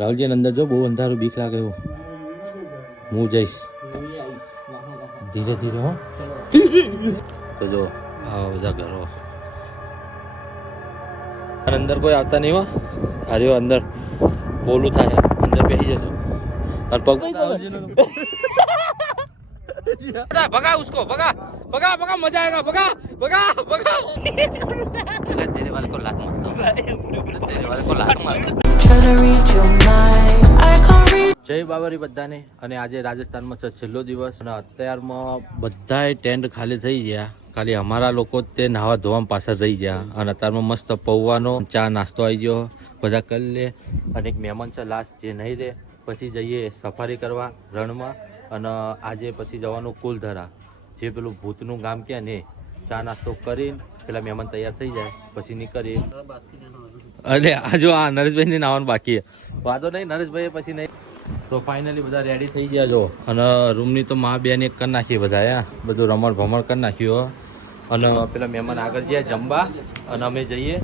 રાહુલજી અંદર જો બહુ અંધારું બીક લાગે એવું. હું જઈશ ધીરે ધીરે હો. તો જો આ બધા ઘરો અંદર કોઈ આવતા નહીં હો. અરે અંદર પોલું થાય અંદર બેસી જશું और पग भगा उसको भगा भगा भगा मजा आएगा भगा भगा भगा तेरे वाले को लात मारता हूं तेरे वाले को लात मारता જય બાબરી બધાને. અને આજે રાજસ્થાનમાં છે છેલ્લો દિવસ અને અત્યારમાં બધાય ટેન્ટ ખાલી થઈ ગયા. ખાલી અમારા લોકો જ તે નાવા ધોવામાં પાછળ રહી ગયા. અને અત્યારમાં મસ્ત પૌવાનો ચા નાસ્તો આવી ગયો બધા કરી લે. અને એક મહેમાન છે લાસ્ટ જે નહીં રહે. પછી જઈએ સફારી કરવા રણમાં. અને આજે પછી જવાનું કુલધરા જે પેલું ભૂતનું ગામ કે ને ચા નાસ્તો કરીને પેલા મહેમાન તૈયાર થઈ જાય પછી નીકળીએ. અરે આ જો આ નરેશભાઈને નાવાનું બાકી વાંધો નહીં નરેશભાઈ પછી નહીં. તો ફાઇનલી બધા રેડી થઈ ગયા જો. અને રૂમની તો મા બેન એક કરી નાખીએ બધા બધું રમણ ભમણ કરી નાખ્યું. અને પેલા મહેમાન આગળ ગયા જમવા અને અમે જઈએ.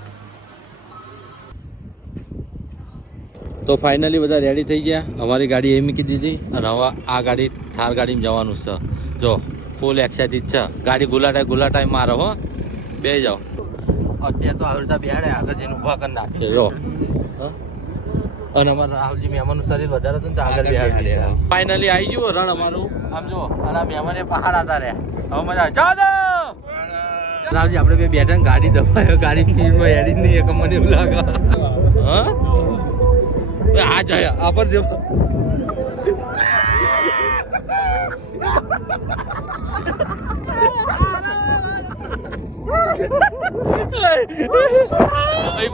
તો ફાઇનલી બધા રેડી થઈ ગયા. અમારી ગાડી એ મૂકી દીધી અને હવે આ ગાડી થાર ગાડીમાં જવાનું છે. જો ફૂલ એક્સાઇટેડ છે. ગાડી ગુલાટાઈ મારો હો બે જાઓ. અત્યારે તો આવી રીતે બેહાડે આગળ જઈને ઊભા કરી નાખશે જો. અને અમારા રાહુલજી મહેમાનનું શરીર વધારે હતું ને તો આગળ બેહાડે. ફાઇનલી આવી ગયું રણ અમારું. આમ જો અને મહેમાન એ પહાડ હતા રહ્યા. હવે મજા જાઓ રાહુલજી આપણે બે બેઠા ને ગાડી દબાયો. ગાડી ફીલ્ડમાં હેડી નહીં એક મને એવું લાગે. હા આ જાય આ પર જો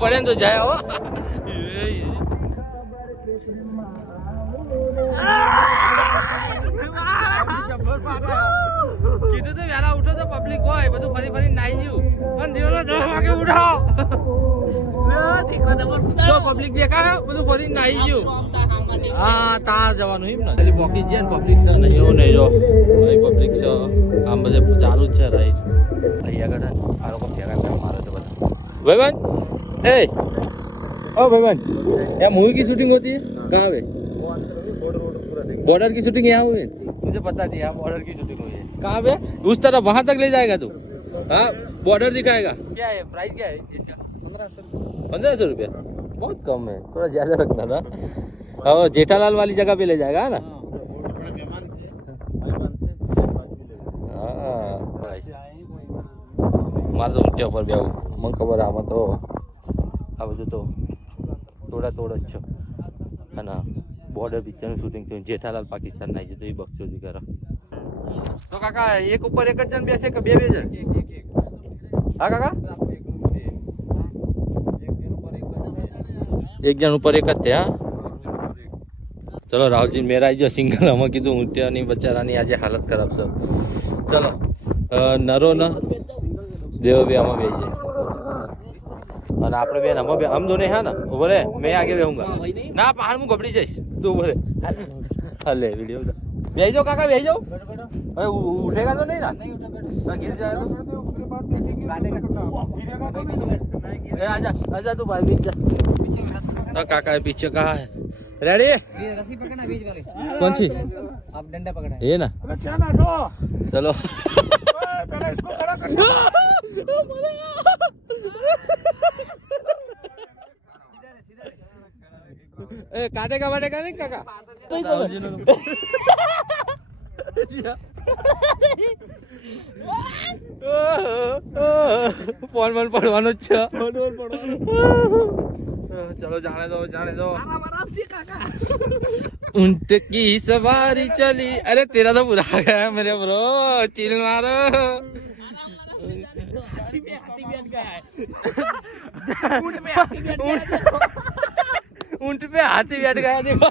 પડે ને તો જાય હો. કીધું તો વેલા ઉઠો તો પબ્લિક હોય બધું ફરી ફરી નાઈ ગયું પણ દિવસ 10 વાગે ઉઠાવો તો પબ્લિક દેખાય બધું ફરી નાઈ ગયું. હા ત્યાં જવાનું એમ ને પોકી જાય ને પબ્લિક છે ને એવું નહીં જો પબ્લિક છે આમ બધે ચાલુ જ છે રાઈટ. અહીંયા આગળ આ લોકો ભેગા મારે તો બધા ભાઈબંધ એ ओ भाईबंद यहाँ मूवी की शूटिंग होती है कहाँ पे बॉर्डर की शूटिंग यहाँ हुई है. मुझे पता नहीं यहाँ बॉर्डर की शूटिंग हुई है. कहाँ पे उस तरफ वहाँ तक ले जाएगा तू. हाँ बॉर्डर दिखाएगा. क्या है प्राइस क्या है इसका 1500 रुपया बहुत कम है. थोड़ा ज्यादा रखना था. और जेठालाल वाली जगह पे ले जाएगा है ना. हाँ मार तो ऊँचे ऊपर भी आऊँ मन खबर आम तो આ બધું તો થોડા જ છે. અને બોર્ડર પિક્ચરનું શૂટિંગ થયું જેઠાલાલ પાકિસ્તાન આવી જતો એ બક્ષોદી કરે. તો કાકા એક ઉપર એક જ જણ બેસે કે બે જણ? હા કાકા એક જણ ઉપર એક જ છે. હા ચલો રાહુલજી મેરા આવી ગયો સિંગલ. અમે કીધું ઊંટિયાની બચારાની આજે હાલત ખરાબ છે. ચલો નરો ન દેવો બે આમાં બે જાય. અને આપણે બેન हम दोनों है ना उभर है मैं आगे रहूंगा ना पहाड़ में घबड़ी जाइस तू उभर हले वीडियो भेज जाओ काका भेज जाओ. अरे उठेगा तो नहीं ना गिर जाएगा. आजा आजा तू भाई बीच जा. तो काका पीछे कहाँ है रेडी रस्सी पकड़ना बीच वाले कौन सी आप डंडा पकड़ा ये ना चलो पहले इसको खड़ा कर. काटेगा वाटेगा नहीं काका फोन मन पड़वानो જ છે. चलो जाने दो आराम से काका. ऊंट की सवारी चली. अरे तेरा तो बुरा गया मेरे ब्रो चिल मारो. ऊंट पे हाथी बैठ गया देखो.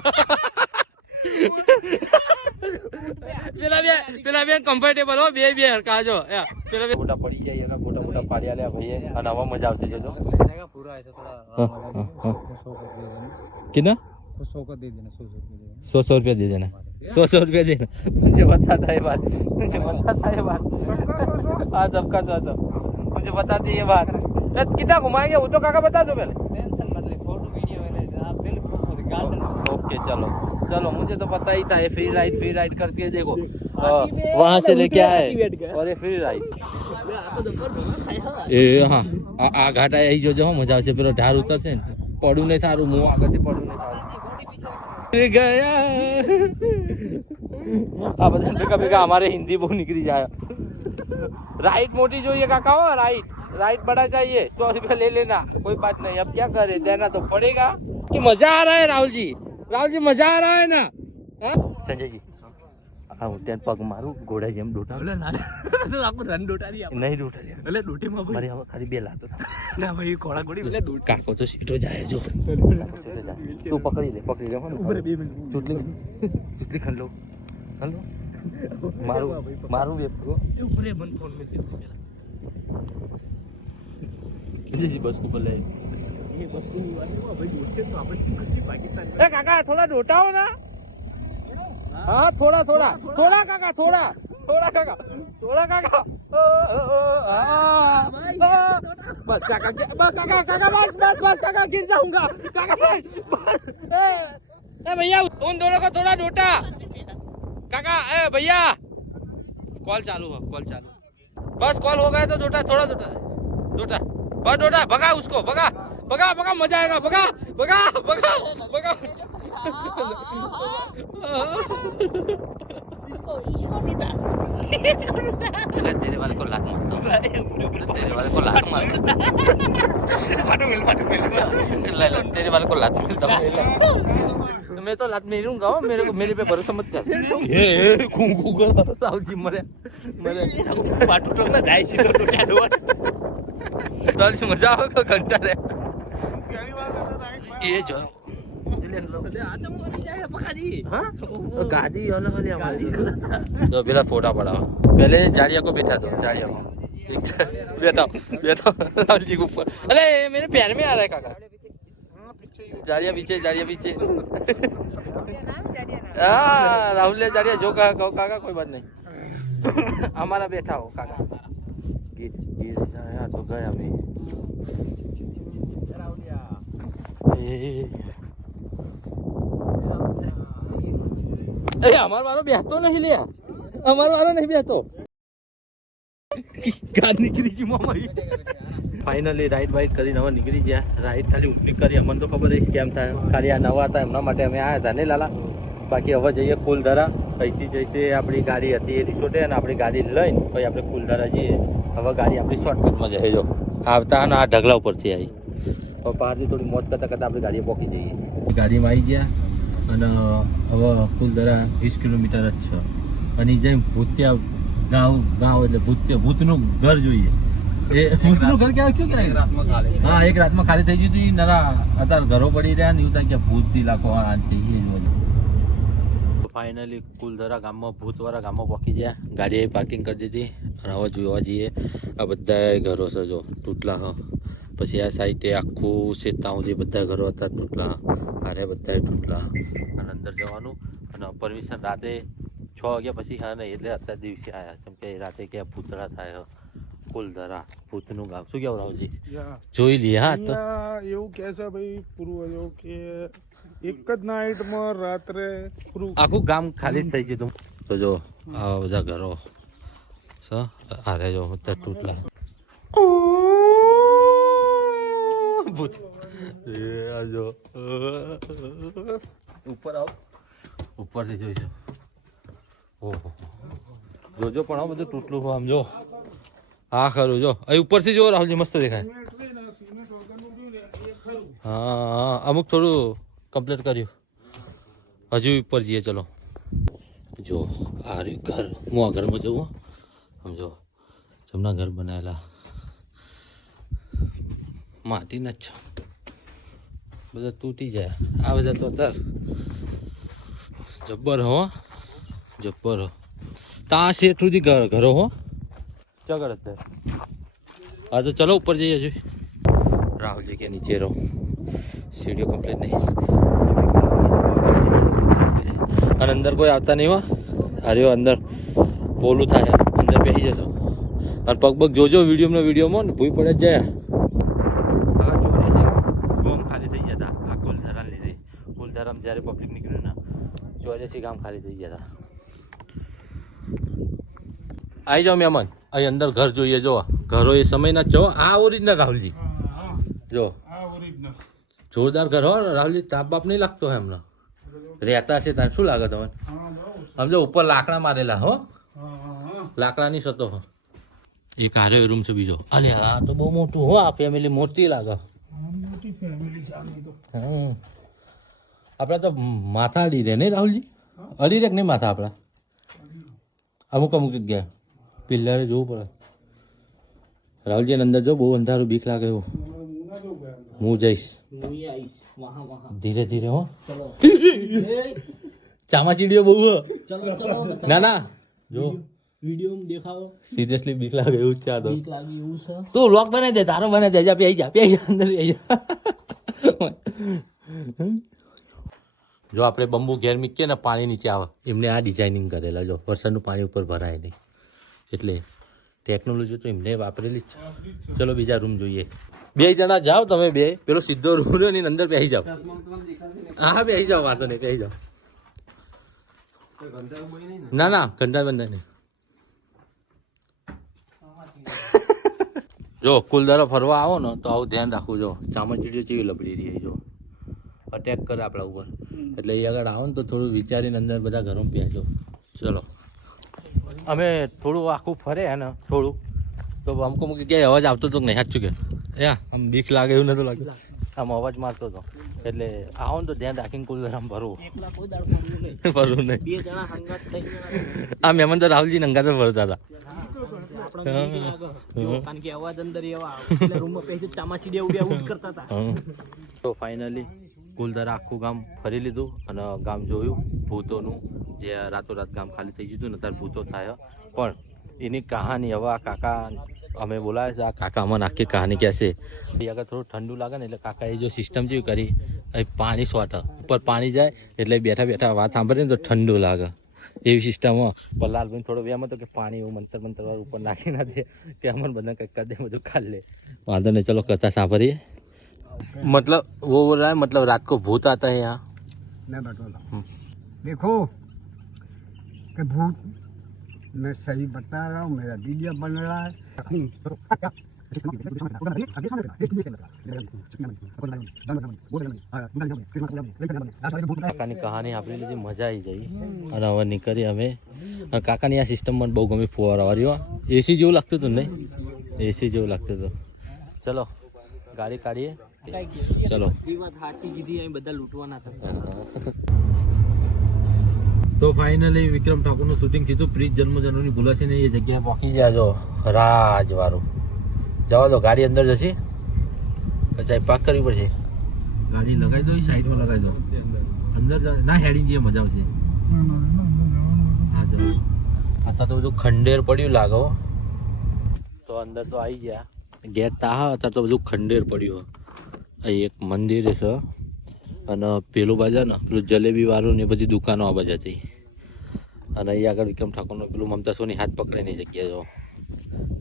પેલા બે કમ્ફર્ટેબલ હો બે હરકા જો પેલા મોટા પડી જાય એના મોટા પાડ્યા લે ભાઈ. અને હવા મજા આવશે જો પૂરા ऐसा थोड़ा कितना 100 का दे देना 100 रुपया दे देना 100 रुपया देना. मुझे बताता है बात हाँ सबका 100 मुझे बताती ये बात. कितना घुमाएंगे वो तो काका बता दो पहले. टेंशन मत ले फोटो वीडियो आप दिल खुश हो गार्डन चलो चलो, मुझे तो पता ही था ये फ्री राइड करती है। देखो वहां से लेके आए और ये फ्री राइड। એ હા આ ઘાટ આવી જોજો, મજા આવશે। પેલો ઢાર ઉતરશે ને, પડું નહીં સારું, હું આગળથી પડું નહીં સારું। ગયા આ બધા ભેગા ભેગા અમારે हिंदी બહુ નીકળી જાય। राइड मोटी જોઈએ काका, हो राइड बड़ा चाहिए, 100 रुपया ले लेना, कोई बात नहीं। अब क्या करे, देना तो पड़ेगा। कि मजा आ रहा है राहुल जी मजा आ रहा है ना? संजय जी हाँ હું ત્યાં પગ મારું ઘોડા જેમ ડોટા આખું રન ડોટારી નહીં ડોટારી એટલે ડોટીમાં મારી હવે ખાલી 2 લાતો ના ભાઈ કોળા ગોડી એટલે દોટ કાકો તો સીધો જાય જો તું પકડી લે હો ઉપર 2 મિનિટ ચૂટલી ખંડ લો મારું વેપ કો ઉપર બન ફોન મે जी बस को ले ये बस को भाई डोटे तो अपन की पाकिस्तान ए काका थोड़ा डोटा हो ना। हाँ थोड़ा काका, थोड़ा काका बस काका बस काका गिर जाऊंगा काका भाई। ए भैया उन दोनों को थोड़ा डोटा काका। ए भैया कॉल चालू है, बस कॉल हो गया तो डोटा थोड़ा डोटा बस डोटा भगा उसको, भगा मजा आएगा, भगा तेरे वाले को लात मारता हूँ, तेरे वाले को लात मार तेरे वाले को लात मिलता हूँ। मैं तो लात मिलूंगा, मेरे पे भरोसा मत कर। ये राहुल जी मरे पाटू टोक ना जाए सीधो तो क्या दो राहुल जी मजा आओगे घंटा रे ये जो गाड़ी तो पेला फोटा पड़ा। पहले जाड़िया को बैठा दो, जाड़िया को बैठा राहुल जी के ऊपर। अरे मेरे पैर में आ रहा है काका, जाड़िया पीछे हाँ राहुल ने जाड़िया जो कहा काका कोई बात नहीं हमारा बैठा हो काका। तो गया मैं अरे हमारे वालों बेहतो नहीं लिया, हमारे वालों नहीं बेहतो कार निकली जी मामा। फाइनली राइड કરીને હવે નીકળી ગયા। રાઈડ ખાલી ઉપલી કરી, અમને તો ખબર છે સ્કેમ થાય, ખાલી આ નવા હતા એમના માટે અમે આવ્યા હતા ને લાલા। બાકી હવે જઈએ ફૂલધરા, અહીંથી જઈશે આપણી ગાડી હતી એ રિસોર્ટે અને આપણી ગાડી લઈને પછી આપણે ફૂલધરા જઈએ। હવે ગાડી આપણી શોર્ટકટમાં જાય જો આવતા અને આ ઢગલા ઉપરથી આવી તો બહારથી થોડી મોજ કરતા આપણી ગાડીએ પહોંચી જઈએ। ગાડીમાં આવી ગયા અને હવે ફૂલધરા 20 કિલોમીટર જ છે અને જેમ ભૂતિયા ગાંવ એટલે ભૂતનું ઘર જોઈએ। એ ભૂતનું ઘર ક્યાં શું કહેવાય? હા એક રાતમાં ખાલી થઈ ગયું હતું નરા, અત્યારે ઘરો પડી રહ્યા ને એવું થાય કે ભૂત ઇલાકો એ જ ફાઇનલી ફૂલધરા ગામમાં ભૂતવાળા ગામમાં પહોંચી ગયા। ગાડી પાર્કિંગ કરી દીધી અને હવે જોવા જઈએ આ બધા ઘરો છે જો તૂટલા હ। પછી આ સાઈડે આખું શેતા સુધી બધા ઘરો હતા તૂટલા, અરે બધા તૂટલા અને અંદર જવાનું અને પરમિશન રાતે 6 વાગ્યા પછી હા નહીં એટલે અત્યારે દિવસે આવ્યા કેમ કે રાતે ક્યાં ભૂતળા થાય ફૂલધરા ભૂતનું ગામ। શું કેવું રાહુલજી? જોઈ લઈએ હા તો એવું કહે છે ભાઈ પૂર્વજો કે એક જ નાઇટમાં રાત્રે આખું ગામ ખાલી જ થઈ ગયું તો જો આ બધા ઘરો અરે જો તૂટલા ભૂત જો ઉપર આવો, ઉપરથી જોઈશું ઓહો જોજો પણ આ બધું તૂટલું આમ જો હા ખરું જો અહીં ઉપરથી જો રાહુલજી મસ્ત દેખાય। હા અમુક થોડું કમ્પ્લીટ કર્યું, હજુ ઉપર જઈએ ચલો। જો આ રહ્યું ઘર, હું આ ઘરમાં જવું સમજો જમના ઘર બનાવેલા માટીના જ છે, બધા તૂટી જાય આ બધા તો અત્યારે જબ્બર હો જબ્બર હો। ત્યાં શેઠ સુધી ઘરો હો चल हाँ तो चलो ऊपर जाइए जी। राहुल जी के नीचे रहो, सीढ़ियों कंप्लीट नहीं और अंदर कोई आता नहीं हुआ। अरे वो अंदर पोलू था है अंदर पे ही जैसो और पग पग जो वीडियो में भूई पड़ जाए खाली थी जाता। आ कुलधरा लीधे कुलधरा जયારે પબ્લિક નીકળ્યું ને 84 ગામ ખાલી થઈ ગયા હતા. આવી જાઓ મહેમાન, અહીં અંદર ઘર જોઈએ. જો ઘરો એ સમયના છો. આ ઓરિજિનલ રાહુલજી, જો જોરદાર ઘર હો રાહુલજી. તાપ બાપ નહીં લાગતો હોય હમણાં રહેતા હશે ત્યાં. શું લાગે તમને? સમજો ઉપર લાકડા મારેલા હો, લાકડાની સતો હો. એક આરે રૂમ છે બીજો. અરે હા તો બહુ મોટું હો. આ ફેમિલી મોટી લાગે. હા આપડા તો માથા અડી રહે નહીં રાહુલજી? અડી રે કે નહીં માથા આપડા? અમુક અમુક જગ્યાએ પિલ્લરે જોવું પડે. રાહુલજી અંદર જો બહુ અંધારું બીક લાગે એવું. હું જઈશ ધીરે ધીરે હો. ચામાચીડીઓ બહુ હો. ના ના જો વિડિયો દેખાવો. સિરિયસલી બીક લાગે એવું જ છે આ તો. બીક લાગી એવું છે. તું વ્લોગ બને દે, તારો બને દે. જા પેઈ જા અંદર પેઈ જા. જો આપણે બંબુ ઘેર મૂકીએ ને પાણી નીચે આવે, એમને આ ડિઝાઇનિંગ કરેલા. જો વરસાદનું પાણી ઉપર ભરાય નહીં, એટલે ટેકનોલોજી તો એમને વાપરેલી જ છે. ચલો બીજા રૂમ જોઈએ. 2 જણા જાઓ તમે, 2 પેલો સીધો રૂમ રહ્યો ને અંદર બેસી જાઓ. હા બેસી જાઓ, વાંધો નહીં, બેસી જાઓ. ના ના ઘંટા બંધા નહીં. જો કુલદારો ફરવા આવો ને તો આવું ધ્યાન રાખવું. જો ચામાચીડીઓ કેવી લબડી રહી, જો અટેક કરે આપણા ઉપર. એટલે એ આગળ આવો ને તો થોડું વિચારીને અંદર બધા ઘરોમાં બેસજો. ચલો અમે થોડું આખું ફરે ને થોડું, તો અમુક અમુક જગ્યાએ અવાજ આવતો હતો નહીં? સાચું કે આમ બીક લાગે એવું નતું લાગ્યું? આમ અવાજ મારતો હતો. એટલે આવો ને તો ધ્યાન રાખીને કુલદાર આમ ભરવું. એકલા કોઈ દાડ ફરવું નહીં. ફરવું નહીં. 2 જણા હંગાત થઈને આ મહેમાન તો રાહુલજી નંગા તો ફરતા હતા. કારણ કે અવાજ અંદર એવા એટલે રૂમમાં પેસી ચામાચીડિયા ઉડ્યા ઉડ કરતા હતા. તો ફાઇનલી કુલદારા આખું ગામ ફરી લીધું અને ગામ જોયું ભૂતોનું. જે રાતોરાત ગામ ખાલી થઈ ગયું હતું ને અત્યારે ભૂતો થાય. પણ એની કહાની હવે આ કાકા અમે બોલાવે છે. આ કાકા અમને આખી કહાની કહેશે. આગળ થોડું ઠંડુ લાગે ને એટલે કાકાએ જો સિસ્ટમ જેવી કરી, પાણી સોટ ઉપર પાણી જાય એટલે બેઠા બેઠા વાત સાંભળે ને તો ઠંડુ લાગે એવી સિસ્ટમ. પણ લાલભાઈ થોડો વ્યામ હતો કે પાણી એવું મંતર ઉપર નાખી ના દે કે અમને બધા કંઈક કરી દે, બધું ખાલી લે. वादा नहीं, चलो कथा सांभरिए। मतलब वो बोल रहा है, मतलब रात को भूत आता है यहाँ। मैं बताता हूँ, देखो कि भूत मैं सही बता रहा हूँ, मेरा वीडियो बन रहा है। કાકાની કહાની આપણી લીધી, મજા આવી જઈ અને હવે નીકળી અમે. કાકાની આ સિસ્ટમ મને બહુ ગમી, ફુવારાવાળી. એસી જેવું લાગતું હતું નહીં? એસી જેવું લાગતું હતું. ચલો ગાડી કાઢીએ, ચલો. બધા લૂંટવાના હતા. તો ફાઇનલી વિક્રમ ઠાકોરનું શૂટિંગ કીધું. પ્રીત જન્મજન્મની ભૂલા છે ને એ જગ્યાએ પહોંચી ગયા. જો રાજવાળું જવા દો, ગાડી અંદર જશે પછી પાક કરવી પડશે. ગાડી લગાવી દો, સાઈડમાં લગાવી દો, અંદર ના હેડી જઈએ, મજા આવશે. હા ચલો. અત્યારે તો બધું ખંડેર પડ્યું લાગો. તો અંદર તો આવી ગયા, ગેટ તા અત્યારે તો બધું ખંડેર પડ્યું. અહીં એક મંદિર છે અને પેલું બાજુ ને પેલું જલેબી વાળું ને બધી દુકાનો આ બાજુ હતી. અને અહીં આગળ વિક્રમ ઠાકોરનો પેલું મમતા સોની હાથ પકડેની જગ્યા. જો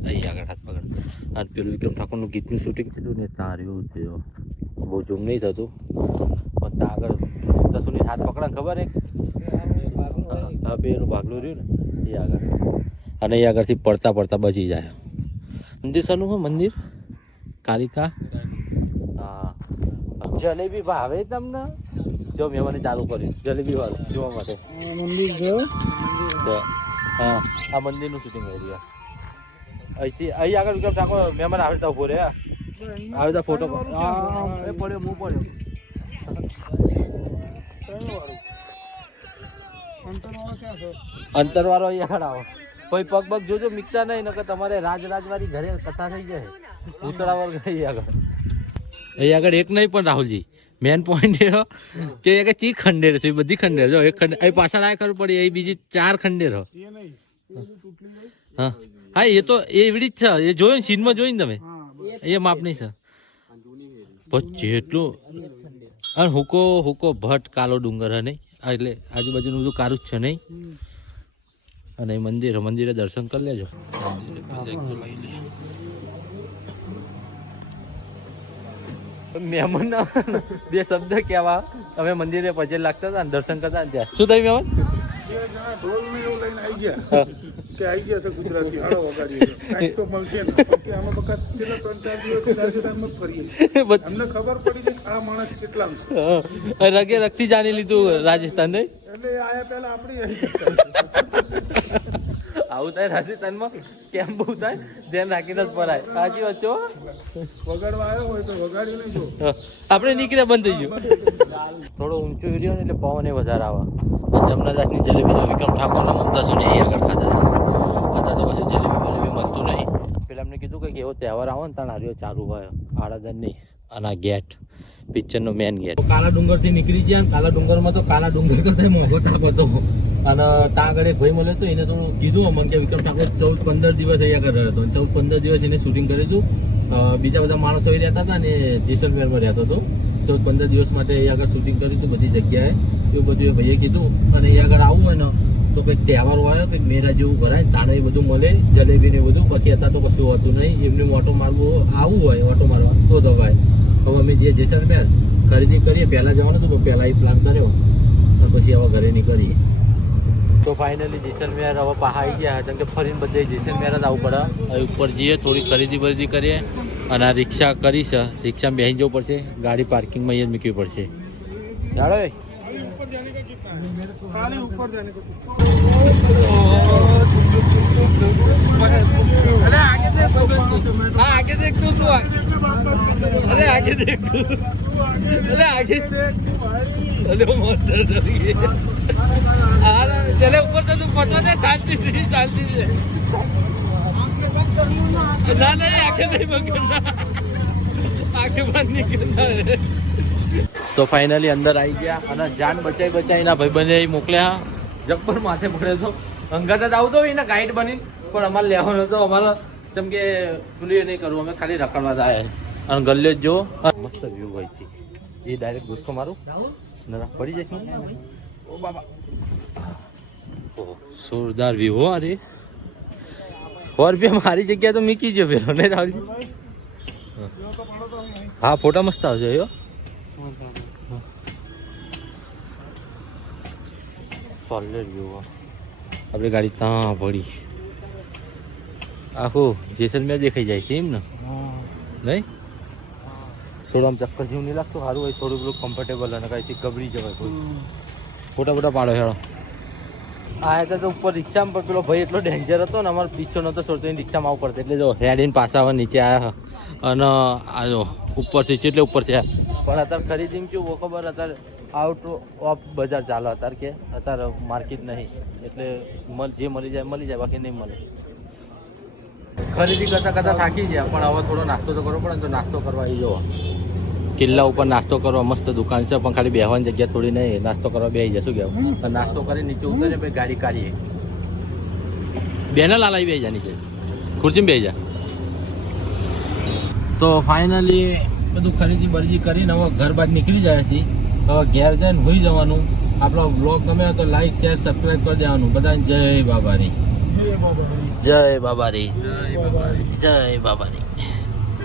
અહીં આગળ હાથ પકડ. અને પેલું વિક્રમ ઠાકોરનું ગીતનું શૂટિંગ થયું ને તાર્યું છે. બહુ ઝૂમ નહીં થતું પણ ત્યાં આગળ મમતા સોની હાથ પકડા ખબર એક પેલું ભાગલું રહ્યું ને એ આગળ. અને એ આગળથી પડતા પડતા બચી જાય. મંદિર શાનું હોય? મંદિર કાલિકા. હા, જલેબી ભાવે તમને? જો મેં મને ચાલુ કર્યું જલેબી વાળું જોવા માટે. મંદિર છે. હા, આ મંદિરનું શૂટિંગ કરી રહ્યા. અહીંથી અહીં આગળ વિક્રમ ઠાકોર મહેમાન આવી રીતે ઉભો રહે. આવી રીતે ફોટો પડ્યો, હું પડ્યો. અંતરવાળો અહીંયા આવો. કોઈ પગ પગ જોજો મિક્સા નહીં, નકર તમારે રાજવાળી ઘરે કથા થઈ જાય. ઉતરાવળ ગઈ આગળ. અહીં આગળ એક નહીં પણ રાહુલજી મેન પોઈન્ટ એ કે ચી ખંડેર છે, બધી ખંડેર. જો એક ખંડેર અહીં પાછળ આ ખબર પડી, અહીં બીજી 4 ખંડેર. હા હા, એ તો એવડી જ છે. એ જોયું ને સીનમાં જોઈને તમે, એ માપ નહીં છે. પછી જેટલું અને હુકો હુકો ભટ્ટ કાલો ડુંગર હે નહીં, એટલે આજુબાજુનું બધું કારું જ છે નહીં. અને મંદિરે દર્શન કરી લેજો. મહેમાન બે શબ્દ કહેવા અમે મંદિરે પજે લાગતા હતા ને દર્શન કરતા ને ત્યાં શું થયું મહેમાન બે જણા ઢોલ ને એવું લઈને આવી ગયા કે આવી ગયા છે ગુજરાતી હાડો વગાડીએ કાંઈક તો મળશે ને કે આમાં બકા છેલ્લા 3-4 દિવસ રાજસ્થાનમાં જ ફરીએ અમને ખબર પડી કે આ માણસ કેટલા છે રગે રગથી જાણી લીધું રાજસ્થાન નહીં એટલે આયા પહેલા આપણી આવી આવું થાય રાજસ્થાનમાં કેમ બહુ થાય ધ્યાન રાખીને જ પરાય સાચી વાત છો વગાડવા આવ્યો હોય તો વગાડી નહીં જો આપણે નીકળ્યા બંધ થઈ ગયું થોડો ઊંચો એરિયો ને એટલે પવન એ વધારે આવે જમનાદાસની જલેબી વિક્રમ ઠાકોર ને મમતા સોની એ આગળ ખાતા હતા અત્યારે તો પછી જલેબી બલેબી મળતું નહીં પેલા અમને કીધું કે એવો તહેવાર આવે ને ત્યાં હાર્યો ચાલુ હોય આરાધન નહીં અને આ ગેટ પિક્ચરનો મેન ગેટ કાલા ડુંગર થી નીકળી ગયા ને કાલા ડુંગરમાં તો કાલા ડુંગર કરતા મોંઘો તાપ હતો અને ત્યાં આગળ એક ભાઈ મળ્યો હતો એને થોડું કીધું અમને કે વિક્રમ ઠાકોર 14-15 દિવસ અહીંયા આગળ રહ્યો હતો 14-15 દિવસ એને શૂટિંગ કર્યું હતું બીજા બધા માણસો એ રહેતા હતા ને જેસલમેરમાં રહેતો હતો 14-15 દિવસ માટે અહીંયા આગળ શૂટિંગ કર્યું હતું બધી જગ્યાએ એવું બધું એ ભાઈએ કીધું અને અહીંયા આગળ આવવું હોય ને તો કંઈક તહેવાર હોય કંઈક મેળા જેવું ભરાય તાણે એ બધું મળે જલેબી ને બધું બાકી હતા તો કશું હોતું નહીં એમને ઓટો મારવું આવવું હોય ઓટો મારવા તો દવાય હવે અમે જે જેસલમેર ખરીદી કરીએ પહેલાં જવાનું હતું તો પહેલાં એ પ્લાન કર્યો અને પછી હવે ઘરે નીકળીએ તો ફાઇનલી જેસલમેર હવે પહાડ આવી ગયા કેમ કે ફરીને બધે જેસલમેર જ આવવું પડે હવે ઉપર જઈએ થોડી ખરીદી બરીદી કરીએ અને આ રિક્ષા કરી છે રિક્ષામાં બેસી જવું પડશે ગાડી પાર્કિંગમાં અહીંયા જ મૂકવી પડશે જાડો खाली ऊपर जाने को अरे आगे देख हाँ आगे देख तू अरे आगे देख तू अरे आगे अरे बहुत दर्द हो रही है चले ऊपर तो तुम पहुंचो दे शांति से ना नहीं आंखें नहीं बंद करना आंखें बंद नहीं करना है તો ફાઇનલી અંદર આવી ગયા અને જાન બચાવીના ભાઈબંધે મોકલ્યા જબ્બર માથે પડે તો અંગત જ આવતો હોય ને ગાઈડ બની પણ અમારે લેવાનો હતો અમારે જેમ કે પેલું નહીં કરવું અમે ખાલી રખડવા જાય અને ગલ્લે જ જો મસ્ત વ્યૂ હોય છે એ ડાયરેક્ટ ગુસ્કો મારું ના પડી જઈશ ઓ બાબા ઓ જોરદાર વ્યૂ હો અરે 100 રૂપિયા મારી જગ્યા તો મૂકી ગયો પેલો નહીં રાવજી હા ફોટા મસ્ત આવશે યો સોલિડ વ્યૂ આપણી ગાડી ત્યાં પડી આખું જેસલમેર દેખાઈ જાય છે એમ ને નહીં થોડું આમ ચક્કર જેવું નહીં લાગતું સારું હોય થોડું પેલું કમ્ફર્ટેબલ અને કાંઈથી ગબડી જવાય કોઈ ફોટા ફોટા પાડો હેડો આ હતા તો ઉપર રિક્ષામાં પણ પેલો ભાઈ એટલો ડેન્જર હતો ને અમારો પીછો નહોતો છોડતો એની રિક્ષામાં આવવું પડતું એટલે જો હેડીને પાછા આવે નીચે આવ્યા અને આ જો ઉપરથી એટલે ઉપર છે પણ અત્યારે ખરીદીમાં કેવું ખબર અત્યારે આઉટ ઓફ બજાર ચાલે અત્યારે કે અત્યારે માર્કેટ નહીં એટલે જે મળી જાય બાકી નહીં મળે ખરીદી કરતાં થાકી ગયા પણ હવે થોડો નાસ્તો તો કરવો પડે ને તો નાસ્તો કરવા આવી જવો કિલ્લા ઉપર નાસ્તો કરવા મસ્ત દુકાન છે પણ ખાલી બેહવાની જગ્યા થોડી નહીં નાસ્તો કરવા બેસી જશું ગયા નાસ્તો કરી નીચે ઉતરીને પછી ગાડી કાઢીએ બેને લાલાઈ બેસી જા નીચે ખુરશીમાં બેસી જા તો ફાઇનલી બધું ખરીદી બરીદી કરીને હવે ઘર બહાર નીકળી જાય છે હવે ઘેર જઈને હોઈ જવાનું આપણો બ્લોગ ગમે તો લાઈક શેર સબસ્ક્રાઈબ કરી દેવાનું બધાને જય બાબારી જય બાબારી જય બાબારી